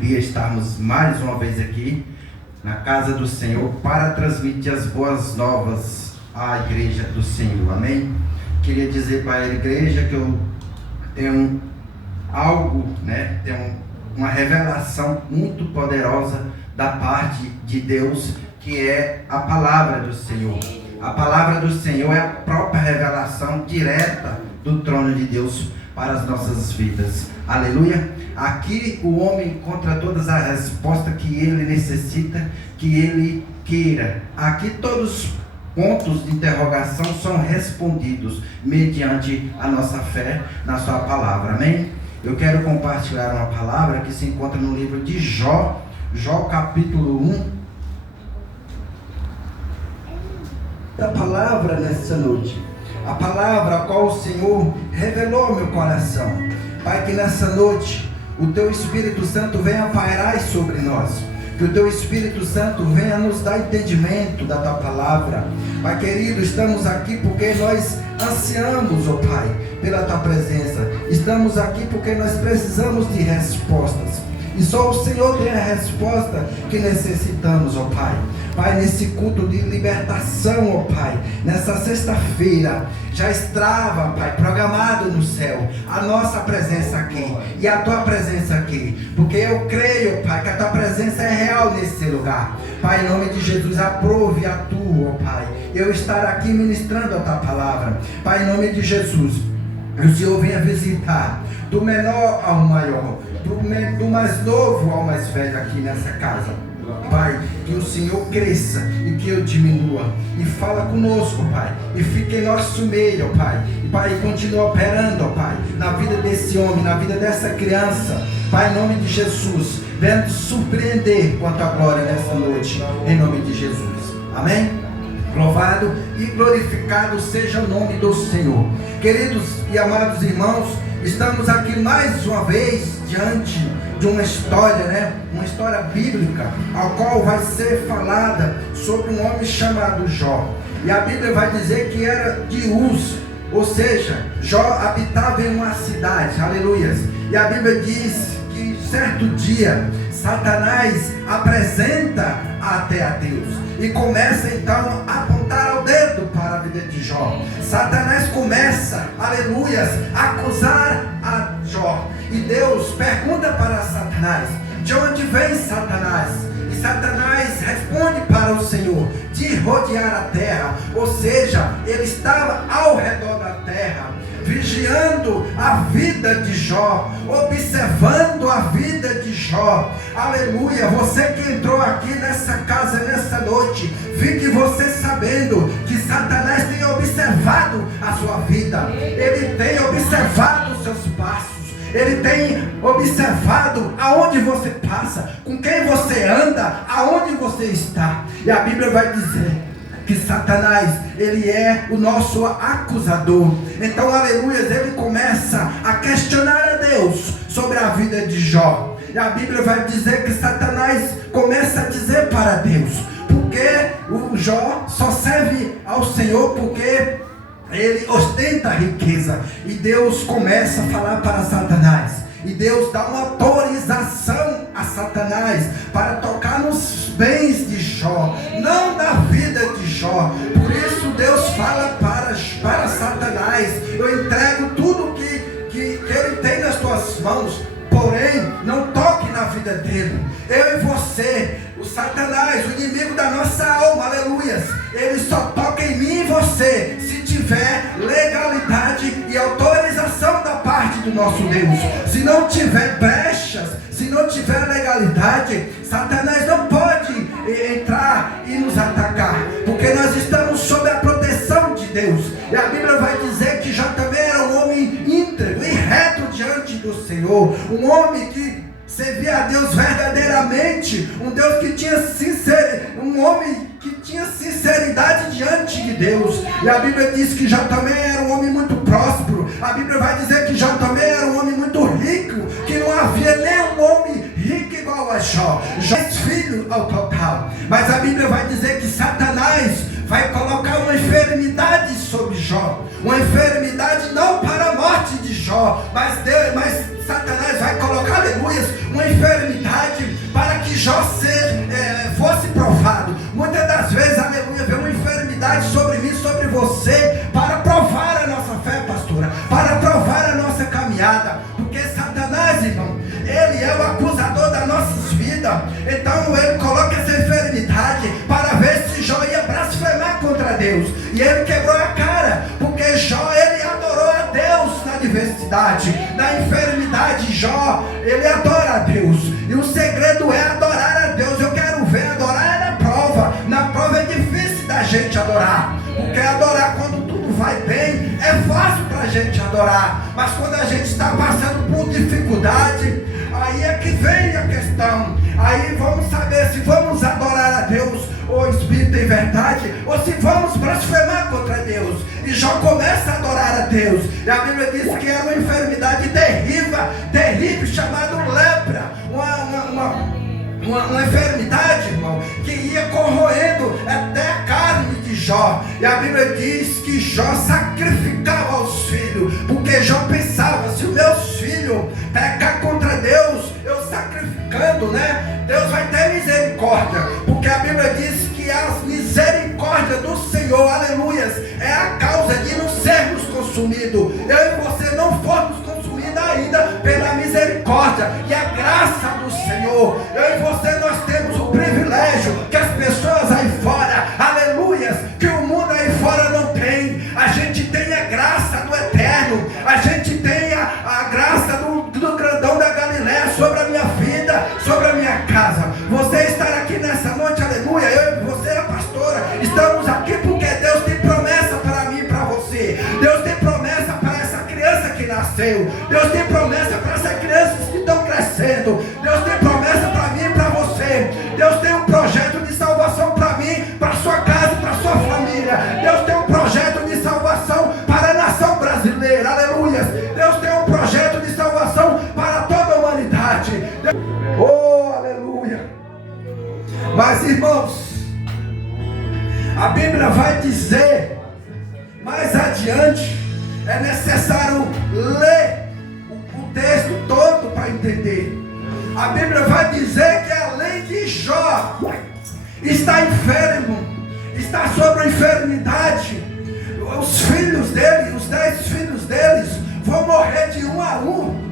Queria estarmos mais uma vez aqui na casa do Senhor para transmitir as boas novas à igreja do Senhor, amém? Queria dizer para a igreja que eu tenho algo, tenho uma revelação muito poderosa da parte de Deus, que é a palavra do Senhor. A palavra do Senhor é a própria revelação direta do trono de Deus para as nossas vidas. Aleluia! Aqui o homem encontra todas as respostas que ele necessita, que ele queira. Aqui todos os pontos de interrogação são respondidos mediante a nossa fé na sua palavra. Amém? Eu quero compartilhar uma palavra que se encontra no livro de Jó, Jó capítulo 1. A palavra nessa noite, a palavra a qual o Senhor revelou ao meu coração. Pai, que nessa noite o Teu Espírito Santo venha pairar sobre nós, que o Teu Espírito Santo venha nos dar entendimento da Tua palavra. Pai querido, estamos aqui porque nós ansiamos, ó Pai, pela Tua presença. Estamos aqui porque nós precisamos de respostas, e só o Senhor tem a resposta que necessitamos, ó Pai. Pai, nesse culto de libertação, ó Pai, nessa sexta-feira, já estava, Pai, programado no céu a nossa presença aqui e a Tua presença aqui, porque eu creio, Pai, que a Tua presença é real nesse lugar. Pai, em nome de Jesus, aprove a Tua, ó Pai, eu estar aqui ministrando a Tua palavra. Pai, em nome de Jesus, o Senhor venha visitar do menor ao maior, do mais novo ao mais velho aqui nessa casa. Pai, que o Senhor cresça e que eu diminua, e fala conosco, Pai, e fique em nosso meio, Pai, e Pai, continua operando, Pai, na vida desse homem, na vida dessa criança. Pai, em nome de Jesus, venha nos surpreender com a Tua glória nessa noite, em nome de Jesus, amém? Louvado e glorificado seja o nome do Senhor. Queridos e amados irmãos, estamos aqui mais uma vez diante de uma história, uma história bíblica, a qual vai ser falada sobre um homem chamado Jó. E a Bíblia vai dizer que era de Uz, ou seja, Jó habitava em uma cidade, aleluias. E a Bíblia diz que certo dia Satanás apresenta até a Deus e começa então a apontar o dedo para a vida de Jó. Satanás começa, aleluias, a acusar a Jó. E Deus pergunta para Satanás: de onde vem Satanás? E Satanás responde para o Senhor: de rodear a terra. Ou seja, ele estava ao redor da terra, vigiando a vida de Jó, observando a vida de Jó. Aleluia! Você que entrou aqui nessa casa nessa noite, fique você sabendo que Satanás tem observado a sua vida. Ele tem observado os seus passos. Ele tem observado aonde você passa, com quem você anda, aonde você está. E a Bíblia vai dizer que Satanás, ele é o nosso acusador. Então, aleluia, ele começa a questionar a Deus sobre a vida de Jó. E a Bíblia vai dizer que Satanás começa a dizer para Deus: porque o Jó só serve ao Senhor porque ele ostenta a riqueza. E Deus começa a falar para Satanás, e Deus dá uma autorização a Satanás para tocar nos bens de Jó, não na vida de Jó. Por isso Deus fala para Satanás: eu entrego tudo que ele tem nas tuas mãos, porém não toque na vida dele. Eu e você, o Satanás, o inimigo da nossa alma, aleluias, ele só toca em mim e você se tiver legalidade e autorização da parte do nosso Deus. Se não tiver brechas, se não tiver legalidade, Satanás não pode entrar e nos atacar, porque nós estamos sob a proteção de Deus. E a Bíblia vai dizer que Jó também era um homem íntegro e reto diante do Senhor, um homem que servia a Deus verdadeiramente, um Deus que tinha um homem que tinha sinceridade diante de Deus. E a Bíblia diz que Jó também era um homem muito próspero. A Bíblia vai dizer que Jó também era um homem muito rico, que não havia nenhum homem rico igual a Jó. Jó é filho ao total. Mas a Bíblia vai dizer que Satanás vai colocar uma enfermidade sobre Jó, uma enfermidade não para a morte de Jó, mas Satanás vai colocar, aleluia, uma enfermidade para que Jó fosse provado. Muitas das vezes, aleluia, veio uma enfermidade sobre mim, sobre você, para provar a nossa fé, pastora, para provar a nossa caminhada, porque Satanás, irmão, ele é o acusador das nossas vidas. Então ele coloca essa enfermidade para ver se Jó ia blasfemar contra Deus, e ele quebrou a cara, porque Jó, ele adorou a Deus na adversidade, na enfermidade. Jó, ele adora a Deus, e o segredo é adorar a Deus. Eu quero ver adorar na prova é difícil da gente adorar, porque adorar quando tudo vai bem é fácil para a gente adorar, mas quando a gente está passando por dificuldade, aí é que vem a questão. Aí vamos saber se vamos adorar a Deus, ou espírito em verdade, ou se vamos blasfemar contra Deus. E Jó começa a adorar a Deus, e a Bíblia diz que era uma enfermidade terrível, chamada lepra, uma enfermidade, irmão, que ia corroendo até a carne de Jó. E a Bíblia diz que Jó sacrificava os filhos, porque Jó pensava, se os meus filhos pecar contra Deus, eu sacrificando, né, Deus vai ter misericórdia, porque a Bíblia diz que as misericórdias do Senhor, aleluias, é a causa de não sermos consumidos. Eu e você não fomos consumidos ainda pela misericórdia e a graça do Senhor. Eu e você, nós temos o privilégio que as pessoas aí fora, aleluias, que o mundo aí fora não tem. A gente tem a graça do eterno, a gente tem a graça do grandão da Galileia sobre a minha vida, sobre a minha casa. Você estar aqui nessa noite, aleluia, eu e você, a pastora, estamos aqui porque Deus tem promessa para mim e para você. Deus tem promessa para essa criança que nasceu. Deus tem promessa para essas crianças que estão crescendo. Deus tem promessa para mim e para você. Deus tem um projeto de salvação para mim, para sua casa, para sua família. Deus tem um projeto de salvação para a nação brasileira, aleluia. Deus tem um projeto de salvação para toda a humanidade. Oh, aleluia. Mas, irmãos, a Bíblia vai dizer mais adiante, é necessário ler o texto todo para entender. A Bíblia vai dizer que além de Jó está enfermo, está sobre a enfermidade, os filhos dele, os 10 filhos deles vão morrer de um a um.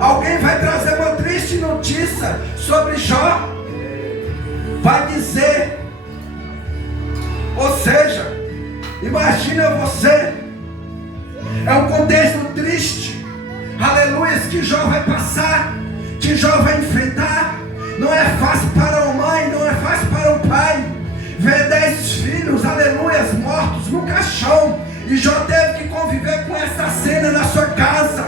Alguém vai trazer uma triste notícia sobre Jó, vai dizer, ou seja, imagina você, é um contexto triste, aleluia, que Jó vai passar, que Jó vai enfrentar. Não é fácil para uma mãe, não é fácil para um pai ver 10 filhos, aleluia, mortos no caixão, e Jó teve que conviver com essa cena na sua casa.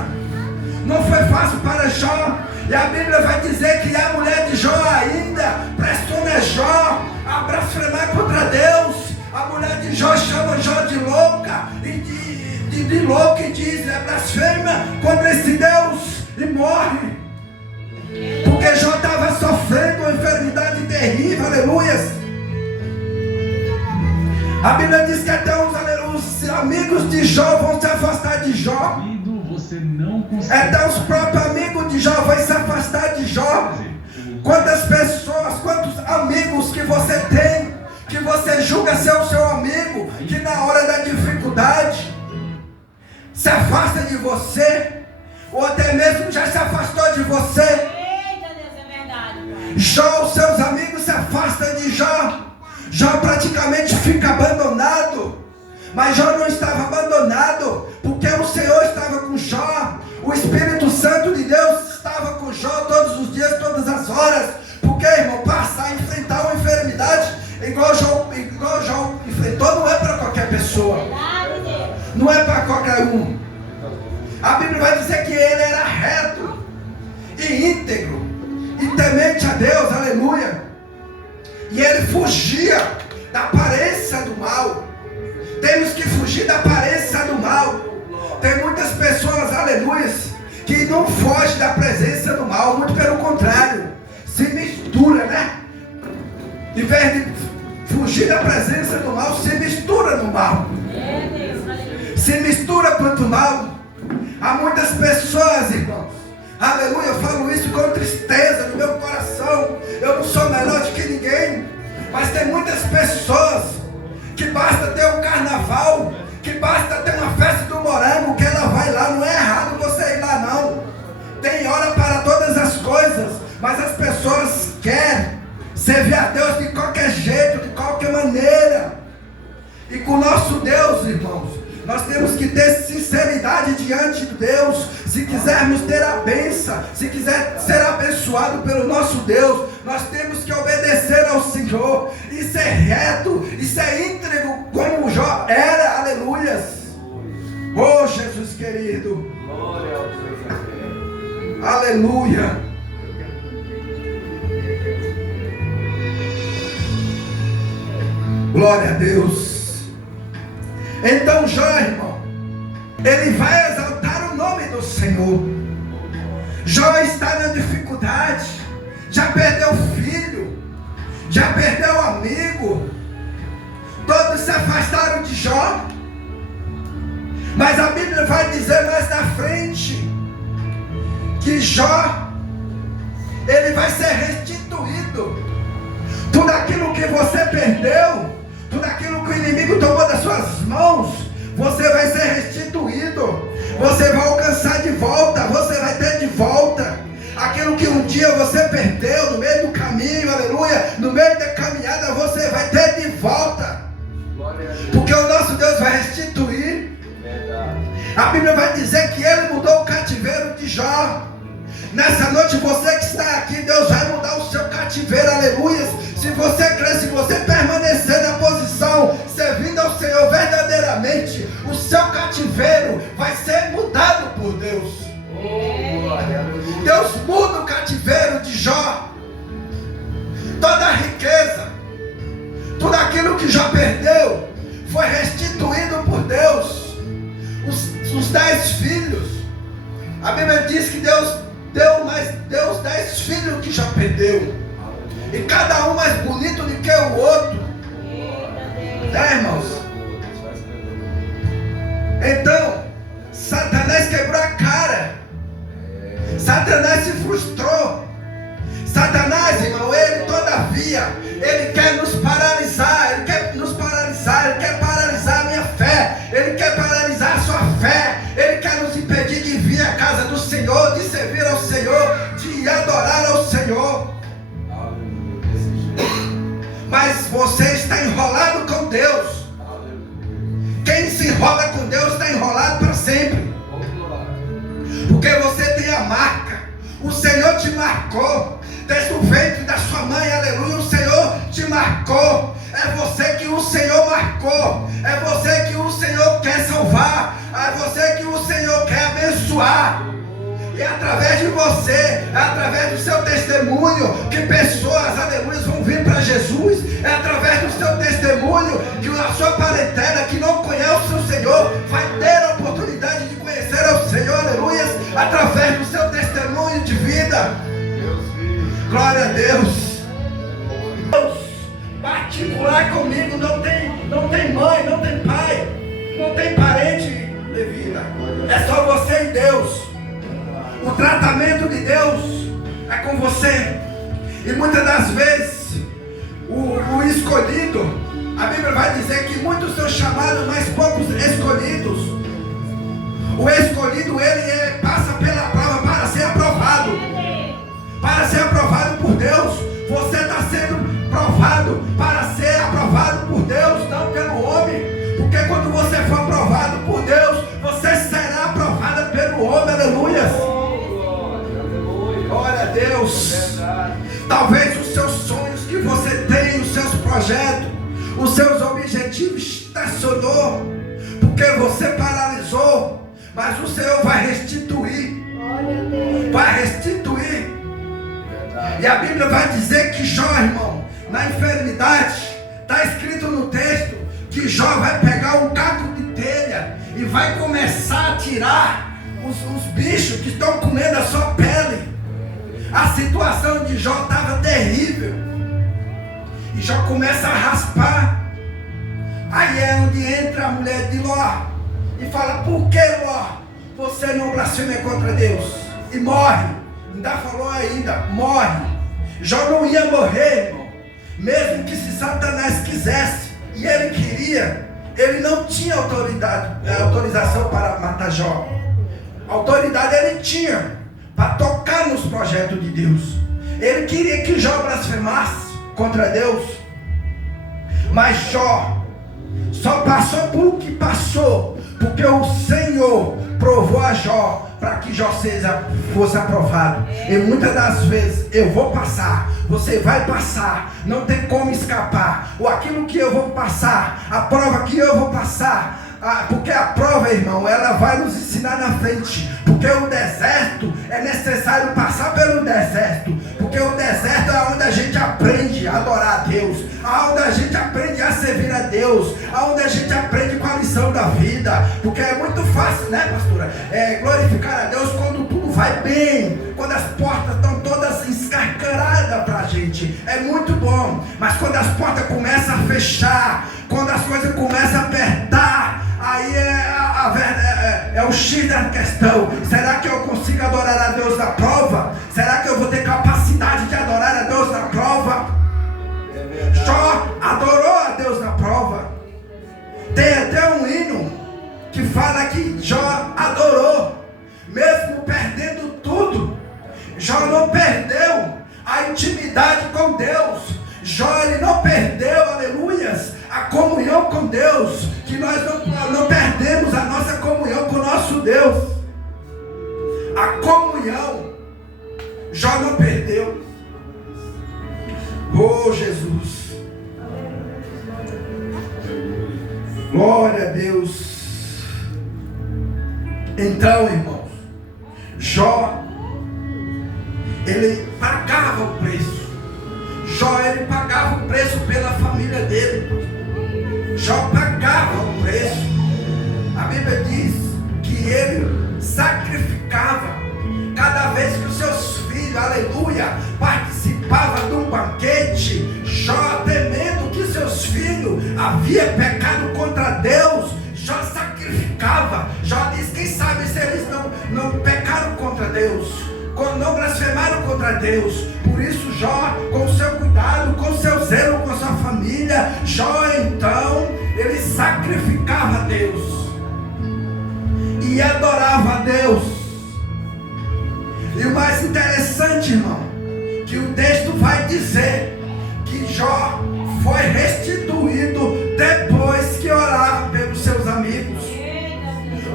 Não foi fácil para Jó, e a Bíblia vai dizer que a mulher de Jó ainda pressiona Jó a blasfemar contra Deus. A mulher de Jó chama Jó de louca, e de louca, e diz, blasfema contra esse Deus, e morre. Porque Jó estava sofrendo uma enfermidade terrível, aleluias. A Bíblia diz que até os amigos de Jó vão se afastar de Jó. Até os próprios amigos de Jó vão se afastar de Jó. Quantas pessoas, quantos amigos que você tem, que você julga ser o seu amigo, que na hora da dificuldade se afasta de você, ou até mesmo já se afastou de você. Eita, Deus, é verdade. Jó, os seus amigos se afastam de Jó. Jó praticamente fica abandonado. Mas Jó não estava abandonado, porque o Senhor estava com Jó. O Espírito Santo de Deus estava com Jó todos os dias, todas as horas. Porque, irmão, passar a enfrentar uma enfermidade igual Jó enfrentou, não é para qualquer pessoa, não é para qualquer um. A Bíblia vai dizer que ele era reto e íntegro e temente a Deus, aleluia. E ele fugia da aparência do mal. Temos que fugir da aparência do mal. Tem muitas pessoas, aleluia, que não fogem da presença do mal, muito pelo contrário, se mistura, né? Em vez de fugir da presença do mal, se mistura no mal. Se mistura quanto mal. Há muitas pessoas, irmãos, Aleluia, eu falo isso com tristeza no meu coração. Eu não sou melhor do que ninguém, mas tem muitas pessoas que basta ter um carnaval, que basta ter uma festa do morango, que ela vai lá. Não é errado você ir lá, não. Tem hora para todas as coisas, mas as pessoas querem servir a Deus de qualquer jeito, de qualquer maneira. E com o nosso Deus, irmãos, nós temos que ter sinceridade diante de Deus. Se quisermos ter a bênção, se quiser ser abençoado pelo nosso Deus, nós temos que obedecer ao Senhor e ser reto, e ser íntegro como Jó era. Aleluias. Oh, Jesus querido. Glória ao Deus. Aleluia. Glória a Deus. Então Jó, irmão, ele vai exaltar o nome do Senhor. Jó está na dificuldade, já perdeu filho, já perdeu amigo, todos se afastaram de Jó. Mas a Bíblia vai dizer mais na frente que Jó, ele vai ser restituído. Tudo aquilo que você perdeu, tudo aquilo que o inimigo tomou das suas mãos, você vai ser restituído. Você vai alcançar de volta, você vai ter de volta aquilo que um dia você perdeu no meio do caminho, aleluia. No meio da caminhada você vai ter de volta, porque o nosso Deus vai restituir. A Bíblia vai dizer que ele mudou o cativeiro de Jó. Nessa noite, você que está aqui, Deus vai mudar o seu cativeiro, aleluia. Se você crer, se você permanecer na posição, servindo ao Senhor verdadeiramente, o seu cativeiro vai ser mudado por Deus. Deus muda o cativeiro de Jó. Toda a riqueza, tudo aquilo que Jó perdeu, foi restituído por Deus. Os 10 filhos, a Bíblia diz que Deus deu os 10 filhos que já perdeu, e cada um mais bonito do que o outro. Irmãos? Então Satanás quebrou a cara, Satanás se frustrou. Satanás, irmão, ele todavia, ele quer nos paralisar, ele quer paralisar a minha fé, ele quer paralisar a sua fé, ele quer nos impedir de vir à casa do Senhor, de servir ao Senhor, de adorar ao Senhor. Mas você está enrolado com Deus. Quem se enrola com Deus está enrolado para sempre, porque você tem a marca. O Senhor te marcou desde o ventre da sua mãe, aleluia. O Senhor te marcou. É você que o Senhor marcou. É você que o Senhor quer salvar. É você que o Senhor quer abençoar. E é através de você, é através do seu testemunho, que pessoas, aleluia, vão vir para Jesus. É através do seu testemunho que a sua parentela que não conhece o Senhor vai ter a oportunidade de conhecer o Senhor, aleluia, através do seu testemunho de vida. Glória a Deus. Deus particular comigo, não tem mãe, não tem pai, não tem parente levita. É só você e Deus. O tratamento de Deus é com você. E muitas das vezes o escolhido, a Bíblia vai dizer que muitos são chamados, mas poucos escolhidos. O escolhido, ele passa pela prova para ser aprovado. Para ser aprovado por Deus. Você está sendo provado para ser aprovado por Deus, não pelo homem. Porque quando você for aprovado por Deus, você será aprovado pelo homem, aleluia. Glória a Deus. Talvez os seus sonhos que você tem, os seus projetos, os seus objetivos estacionou, porque você paralisou. Mas o Senhor vai restituir. Vai restituir. E a Bíblia vai dizer que Jó, irmão, na enfermidade, está escrito no texto que Jó vai pegar um caco de telha e vai começar a tirar os bichos que estão comendo a sua pele. A situação de Jó estava terrível. E Jó começa a raspar. Aí é onde entra a mulher de Ló e fala: por que, Ló, você não blasfema contra Deus? E morre. Ainda falou ainda, morre. Jó não ia morrer, irmão. Mesmo que se Satanás quisesse, e ele queria, ele não tinha autorização para matar Jó. Autoridade ele tinha para tocar nos projetos de Deus. Ele queria que Jó blasfemasse contra Deus. Mas Jó só passou por o que passou, porque o Senhor provou a Jó para que Jó fosse aprovado. E muitas das vezes eu vou passar, você vai passar, não tem como escapar. Ou aquilo que eu vou passar, a prova que eu vou passar, porque a prova, irmão, ela vai nos ensinar na frente. Porque o deserto, é necessário passar pelo deserto. Porque o deserto é onde a gente aprende a adorar a Deus, onde a gente aprende a servir a Deus, onde a gente aprende com a lição da vida. Porque é muito fácil, né, pastora? Glorificar a Deus quando tudo vai bem, quando as portas estão todas escarcaradas para a gente. É muito bom. Mas quando as portas começam a fechar, quando as coisas começam a apertar, aí é o X da questão. Será que eu consigo adorar a Deus na prova? Será que eu vou ter capacidade de adorar a Deus na prova? Jó adorou a Deus na prova. Tem até um hino que fala que Jó adorou, mesmo perdendo tudo. Jó não perdeu a intimidade com Deus. Jó ele não perdeu, aleluias, a comunhão com Deus. Que nós não perdemos a nossa comunhão com o nosso Deus. A comunhão Jó não perdeu. Oh Jesus, glória a Deus. Então, irmãos, Jó ele pagava o preço. Jó ele pagava o preço pela família dele. Jó pagava o preço. A Bíblia diz que ele sacrificava cada vez que os seus filhos, aleluia, participavam de um banquete. Jó, temendo que seus filhos haviam pecado contra Deus, Jó sacrificava. Jó diz, quem sabe se eles não pecaram contra Deus, não blasfemaram contra Deus. Por isso Jó, com o seu cuidado, com o seu zelo, com a sua família, Jó então, ele sacrificava a Deus e adorava a Deus. E o mais interessante, irmão, que o texto vai dizer que Jó foi restituído depois que orava pelos seus amigos.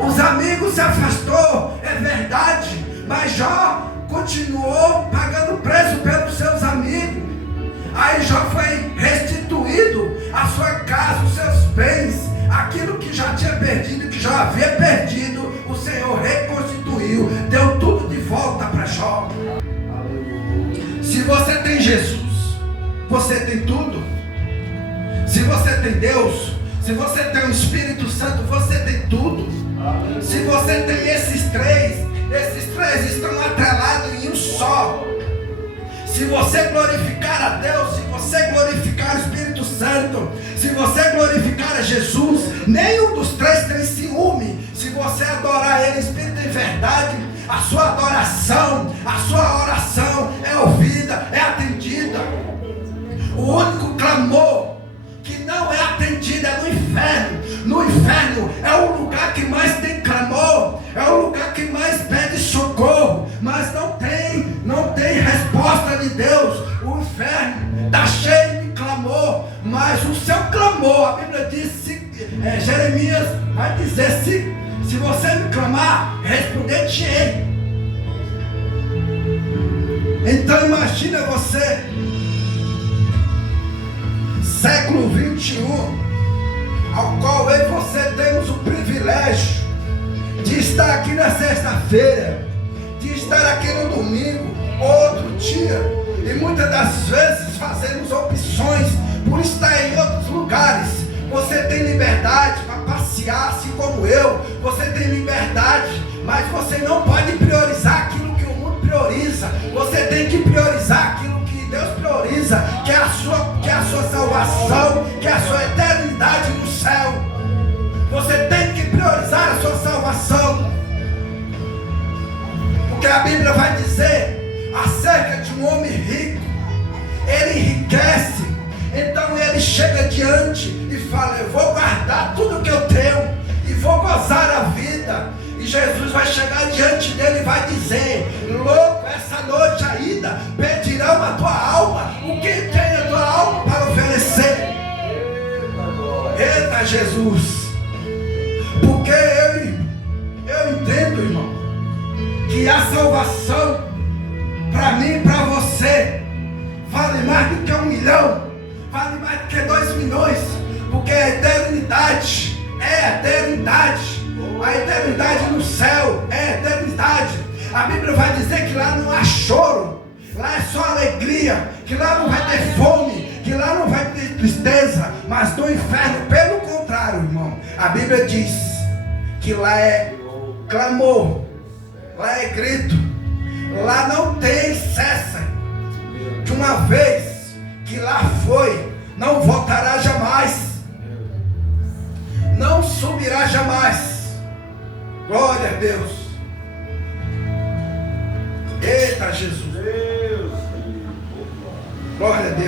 Os amigos se afastou, é verdade, mas Jó continuou pagando preço pelos seus amigos. Aí Jó foi restituído a sua casa, os seus bens, aquilo que já tinha perdido, que já havia perdido, o Senhor reconstituiu, deu tudo de volta para Jó. Se você tem Jesus, você tem tudo. Se você tem Deus, se você tem o Espírito Santo, você tem tudo. Se você tem esses três estão atrelados em um só. Se você glorificar a Deus, se você glorificar o Espírito Santo, se você glorificar a Jesus, nenhum dos três tem ciúme. Se você adorar Ele, Espírito em verdade, a sua adoração, a sua oração é ouvida, é atendida. O único clamor que não é atendido é no inferno. No inferno é o lugar que mais tem clamor, é o lugar que mais pede socorro, mas não tem resposta de Deus. O inferno está cheio de clamor, mas o seu clamor, a Bíblia diz, Jeremias vai dizer, se você me clamar, responder-te-ei. Então imagina você, século 21, ao qual eu e você temos o privilégio de estar aqui na sexta-feira, de estar aqui no domingo, outro dia, e muitas das vezes fazemos opções por estar em outros lugares. Você tem liberdade para passear, assim como eu, você tem liberdade, mas você não pode priorizar aquilo que o mundo prioriza. Você tem que priorizar aquilo que Deus prioriza, que é a sua salvação, que é a sua eternidade no céu. Você tem que priorizar a sua salvação, porque a Bíblia vai dizer E Jesus vai chegar diante dele e vai dizer: louco, essa noite ainda pedirão a tua alma. O que tem a tua alma para oferecer? Eita Jesus! Porque eu entendo, irmão, que a salvação para mim e para você vale mais do que 1 milhão, vale mais do que 2 milhões, porque a eternidade é a eternidade. A eternidade no céu é a eternidade. A Bíblia vai dizer que lá não há choro, lá é só alegria, que lá não vai ter fome, que lá não vai ter tristeza. Mas no inferno, pelo contrário, irmão, a Bíblia diz que lá é clamor, lá é grito, lá não tem cessa. De uma vez que lá foi, não voltará jamais, não subirá jamais. Glória a Deus. Eita Jesus. Glória a Deus.